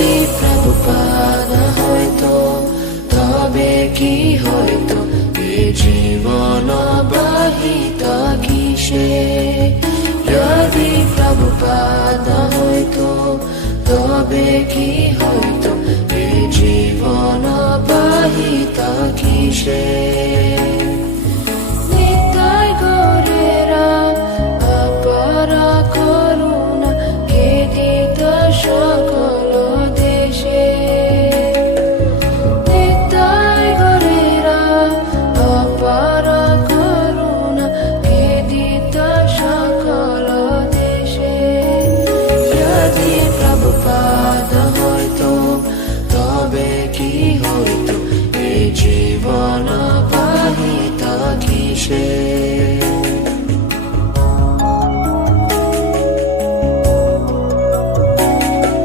যদি প্রভুপাদ হয়তো তবে কি হয়তো এ জীবন বাহিত কিসে যদি প্রভুপাদ হয়তো তবে কি হয়তো এ জীবন বাহিত কিসে